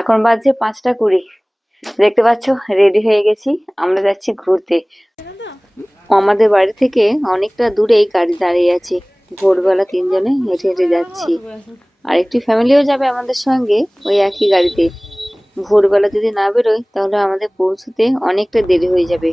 এখন বাজছে 5টা 20। দেখতে পাচ্ছ রেডি হয়ে গেছি, আমরা যাচ্ছি ঘুরতে। আমাদের বাড়ি থেকে অনেকটা দূরেই গাড়ি দাঁড়িয়ে আছে। ভোরবেলা 3 জনে হেঁটে হেঁটে যাচ্ছি, আর একটি ফ্যামিলিও যাবে আমাদের সঙ্গে ওই একই গাড়িতে। ভোরবেলা যদি না বেরোই তাহলে আমাদের পৌঁছতে অনেকটা দেরি হয়ে যাবে।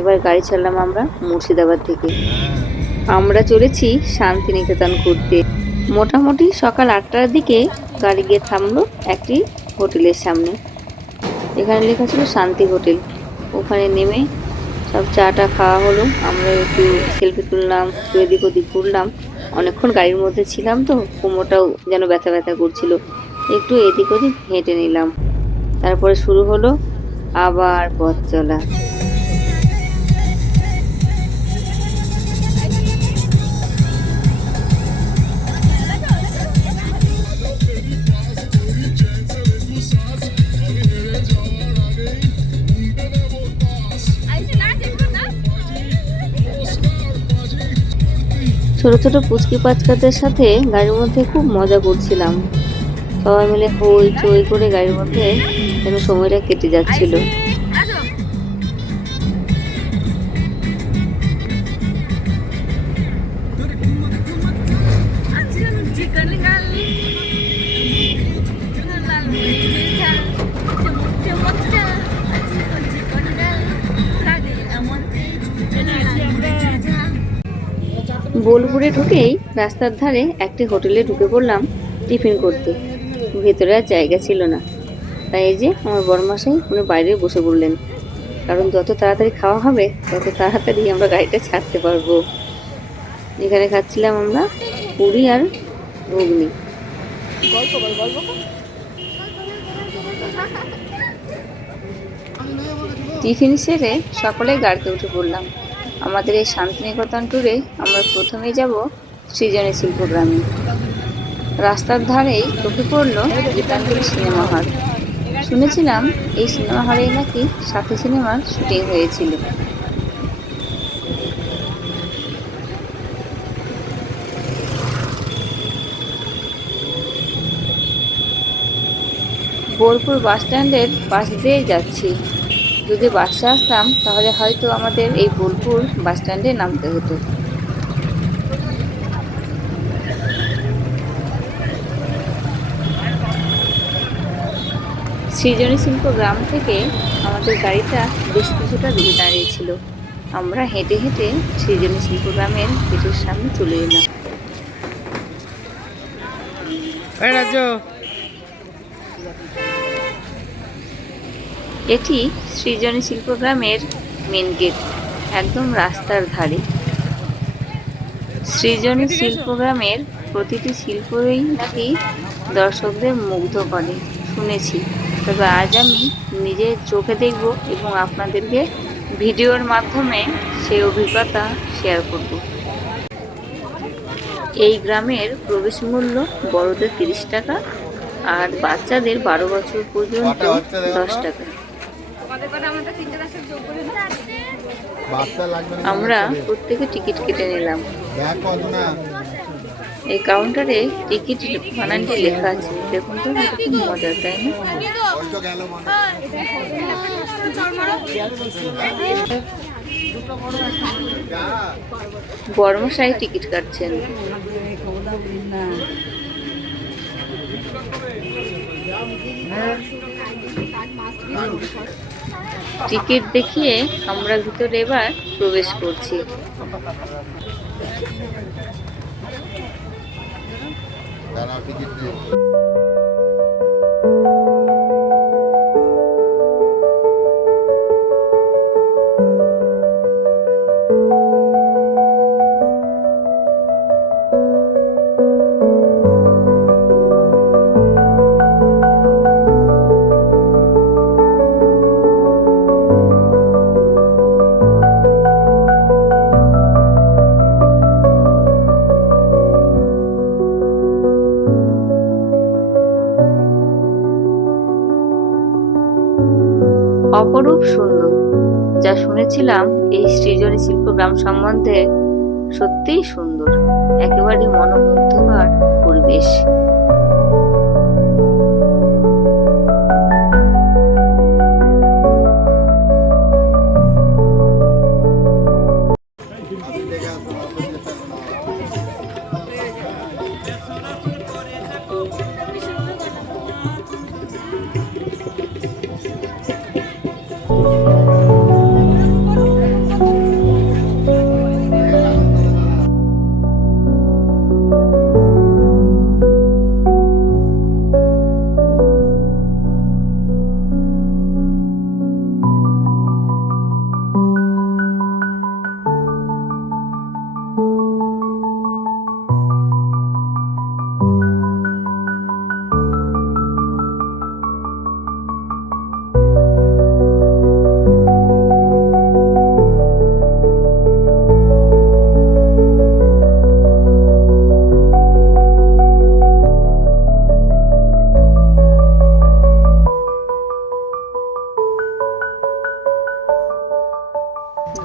এবার গাড়ি ছাড়লাম আমরা মুর্শিদাবাদ থেকে। আমরা চলেছি শান্তিনিকেতন ঘুরতে। মোটামুটি সকাল 8টার দিকে গাড়ি গিয়ে থামলো একটি হোটেলের সামনে। এখানে লেখা ছিল শান্তি হোটেল। ওখানে নেমে সব চাটা খাওয়া হলো, আমরা একটু সেলফি তুললাম, একটু এদিক ওদিক ঘুরলাম। অনেকক্ষণ গাড়ির মধ্যে ছিলাম তো কোমরটাও যেন ব্যথা ব্যথা করছিল, একটু এদিক ওদিক হেঁটে নিলাম। তারপরে শুরু হলো আবার পথ চলা। ছোট ছোট পুচকি পাচকাদের সাথে গাড়ির মধ্যে খুব মজা করছিলাম। সবাই মিলে হই চই করে গাড়ির মধ্যে যেন সময়টা কেটে যাচ্ছিল। বোলপুরে ঢুকেই রাস্তার ধারে একটি হোটেলে ঢুকে পড়লাম টিফিন করতে। ভেতরে আর জায়গা ছিল না, তাই এই যে আমার বড়মশাই উনি বাইরে বসে পড়লেন, কারণ যত তাড়াতাড়ি খাওয়া হবে তত তাড়াতাড়ি আমরা গাড়িটা ছাড়তে পারবো। এখানে খাচ্ছিলাম আমরা পুরি আর ঘুগনি। টিফিন সেরে সকলে গাড়িতে উঠে পড়লাম। আমাদের এই শান্তিনিকেতন ট্যুরে আমরা প্রথমেই যাব সৃজনী শিল্পগ্রামে। রাস্তার ধারেই চোখে পড়লো গীতাঞ্জলি সিনেমা হল। শুনেছিলাম এই সিনেমা হলেই নাকি সাথী সিনেমার শুটিং হয়েছিল। বোলপুর বাস স্ট্যান্ডের পাশ দিয়েই যাচ্ছি। যদি বাসে আসতাম তাহলে হয়তো আমাদের এই বোলপুর বাস স্ট্যান্ডে নামতে হতো। সৃজনী শিল্পগ্রাম থেকে আমাদের গাড়িটা বেশ কিছুটা দূরে দাঁড়িয়েছিল। আমরা হেঁটে হেঁটে সৃজনী শিল্পগ্রামের গেটের সামনে চলে এলাম। এটি সৃজনী শিল্পগ্রামের মেন গেট, একদম রাস্তার ধারে। সৃজনী শিল্পগ্রামের প্রতিটি শিল্পই নাকি দর্শকদের মুগ্ধ করে শুনেছি, তবে আজ আমি নিজের চোখে দেখব এবং আপনাদেরকে ভিডিওর মাধ্যমে সেই অভিজ্ঞতা শেয়ার করব। এই গ্রামের প্রবেশ মূল্য বড়দের 30 টাকা আর বাচ্চাদের 12 বছর পর্যন্ত 10 টাকা। আমরা প্রত্যেকে টিকিট কেটে নিলাম। এই কাউন্টারে টিকিট বানানটি লেখা আছে, দেখুন তো খুব মজার, তাই না? বড়মশাই টিকিট কাটছেন। টিকিট দেখিয়ে আমরা ভিতরে এবার প্রবেশ করছি। অপরূপ সুন্দর। যা শুনেছিলাম এই সৃজনী শিল্পগ্রাম সম্বন্ধে সত্যিই সুন্দর, একেবারে মনোমুগ্ধকর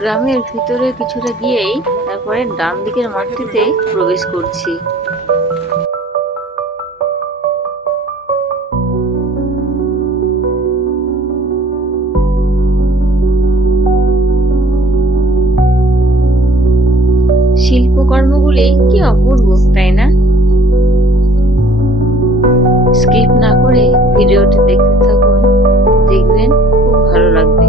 গ্রামের ভিতরে কিছুটা গিয়েই তারপরে ডান দিকের মাঠটিতে প্রবেশ করছি। শিল্পকর্মগুলি কি অপূর্ব, তাই না? স্কিপ না করে ভিডিওটি দেখতে থাকুন, দেখবেন খুব ভালো লাগবে।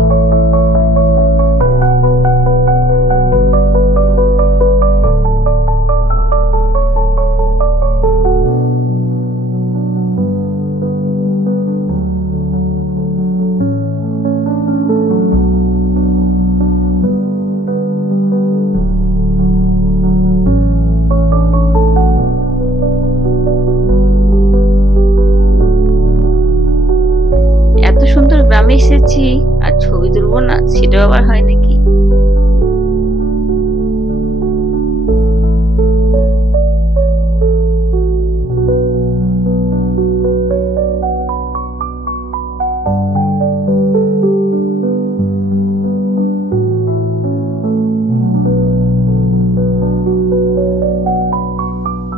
এত সুন্দর গ্রামে এসেছি আর ছবি তুলবো না, সেটাও আবার হয় নাকি?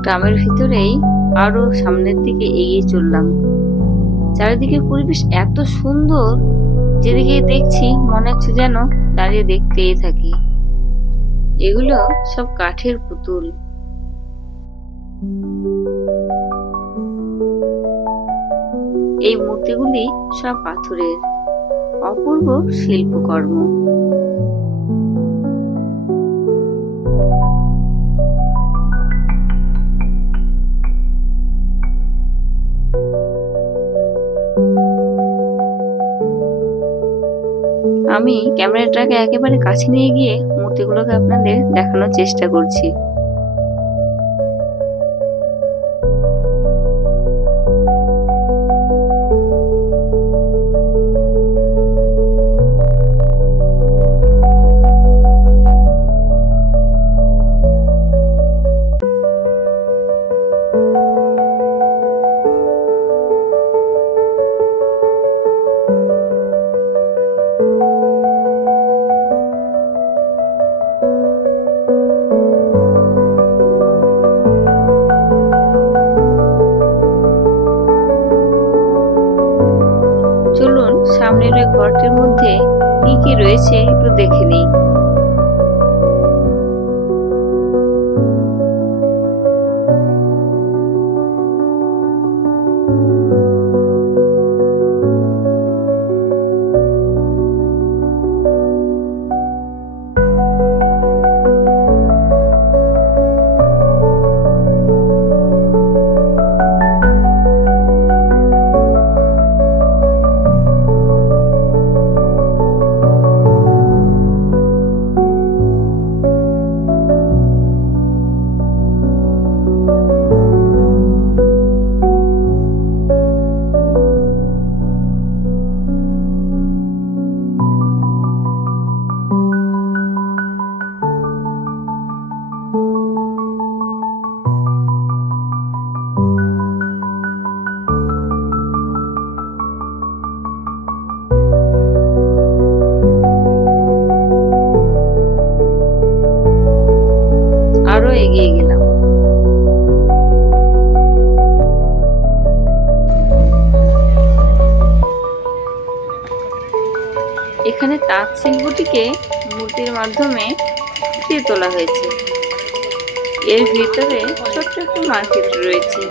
গ্রামের ভিতরেই আরো সামনের দিকে এগিয়ে চললাম। চারিদিকে পরিবেশ এত সুন্দর, যেদিকে দেখছি মনে হচ্ছে যেন দাঁড়িয়ে দেখতেই থাকি। এগুলো সব কাঠের পুতুল। এই মূর্তিগুলি সব পাথরের, অপূর্ব শিল্পকর্ম। আমি ক্যামেরাটাকে একেবারে কাছে নিয়ে গিয়ে মূর্তিগুলোকে আপনাদের দেখানোর চেষ্টা করছি। চলুন সামনের ওই ঘরটির মধ্যে কি কি রয়েছে একটু দেখে নিই। আরো এগিয়ে গেলাম। এখানে তাঁত শিল্পটিকে মূর্তির মাধ্যমে ফুটিয়ে তোলা হয়েছে। এর ভিতরে ছোট্ট একটা মার্কেট রয়েছে।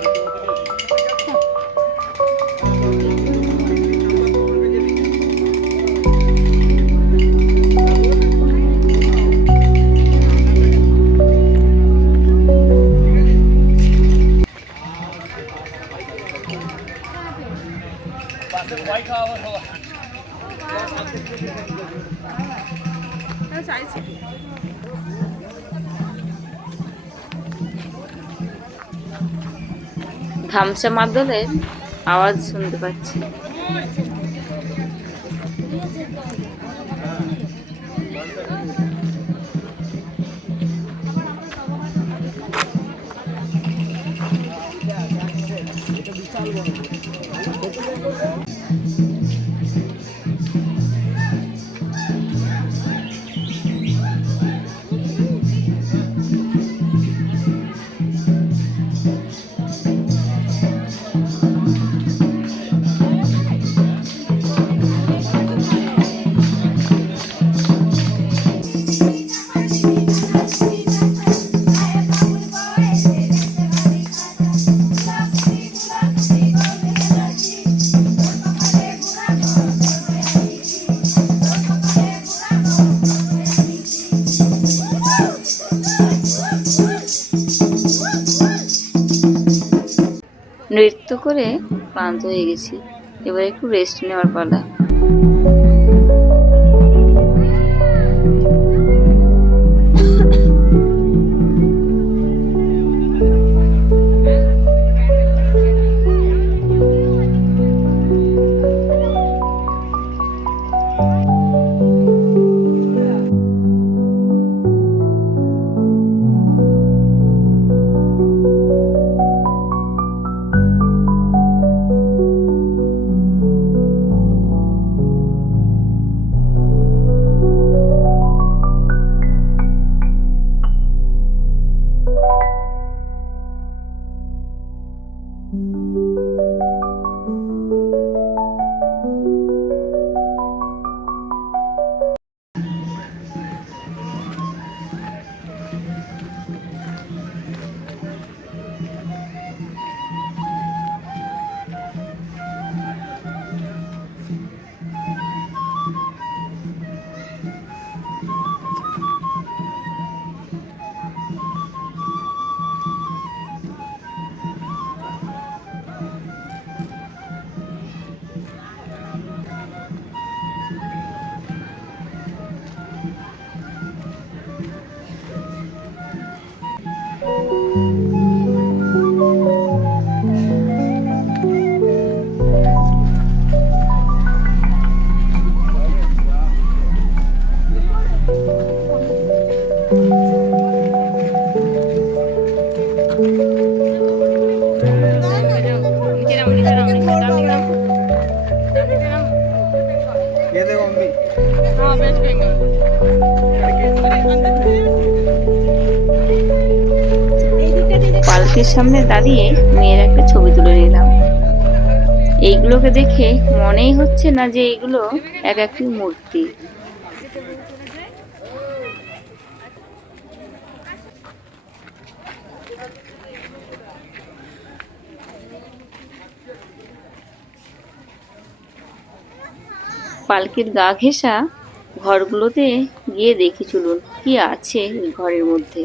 ধামসা মাদলের আওয়াজ শুনতে পাচ্ছি। নৃত্য করে ক্লান্ত হয়ে গেছি, এবার একটু রেস্ট নেওয়ার পালা। পালকির সামনে দাঁড়িয়ে মেয়ের একটা ছবি তুলে নিলাম। এইগুলোকে দেখে মনেই হচ্ছে না যে এইগুলো এক একটি মূর্তি। পালকির গা ঘেঁষা ঘরগুলোতে গিয়ে দেখি চলুন কি আছে ঘরের মধ্যে।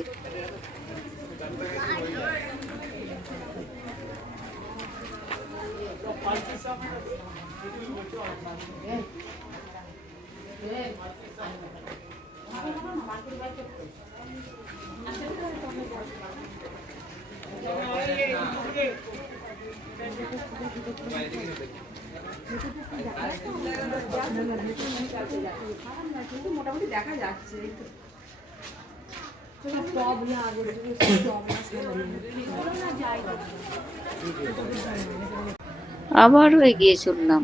মোটামুটি দেখা যাচ্ছে। আবারও এগিয়ে চললাম।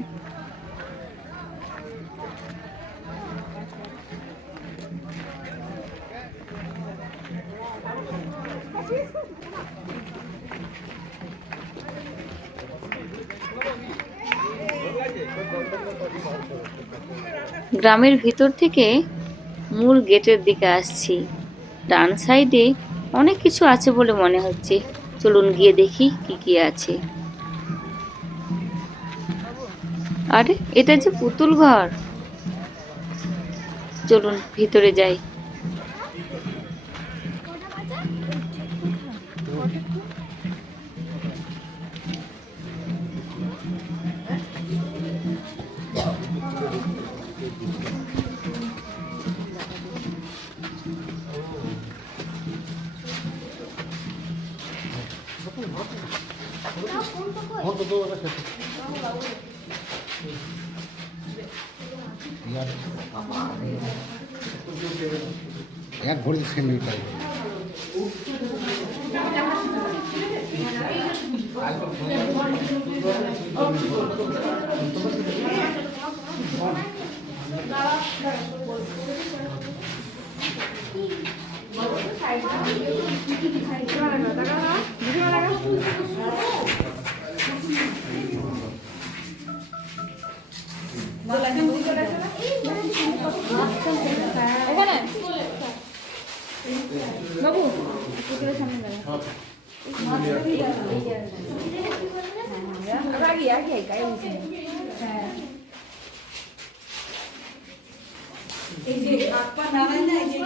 গ্রামের ভিতর থেকে মূল গেটের দিকে আসছি। ডান সাইডে অনেক কিছু আছে বলে মনে হচ্ছে, চলুন গিয়ে দেখি কি কি আছে। আরে এটা যে পুতুল ঘর, চলুন ভিতরে যাই। এক ভরি সেমিটাই বাবু পুকুরের সামনে দাঁড়া। আগে আগে গায়ে উঠে। হ্যাঁ এই যে আপা নারায়ণ না এই যে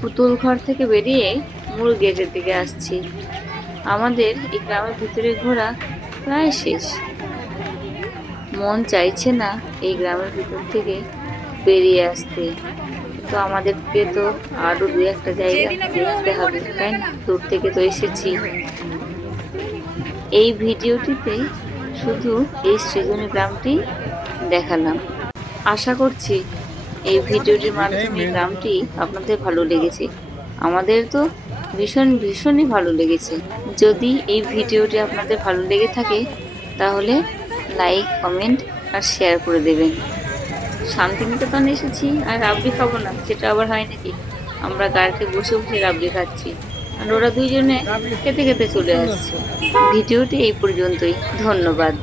পুতুল ঘর থেকে বেরিয়ে মূল গেটের দিকে আসছি। আমাদের এই গ্রামের ভিতরে ঘোরা প্রায় শেষ। মন চাইছে না এই গ্রামের ভিতর থেকে বেরিয়ে আসতে, তো আমাদেরকে তো আরো দু একটা জায়গা দেখতে হবে, তাই না? দূর থেকে তো এসেছি। এই ভিডিওটিতে শুধু এই সৃজনী গ্রামটি দেখালাম। আশা করছি এই ভিডিওটির মাধ্যমে গ্রামটি আপনাদের ভালো লেগেছে। আমাদের তো ভীষণই ভালো লেগেছে। যদি এই ভিডিওটি আপনাদের ভালো লেগে থাকে তাহলে লাইক, কমেন্ট আর শেয়ার করে দেবেন। শান্তিনিকেতন এসেছি আর রাবড়ি খাবো না, সেটা আবার হয় নাকি? আমরা গাড়িতে বসে বসে রাবড়ি খাচ্ছি আর ওরা দুইজনে খেতে খেতে চলে আসছে। ভিডিওটি এই পর্যন্তই। ধন্যবাদ।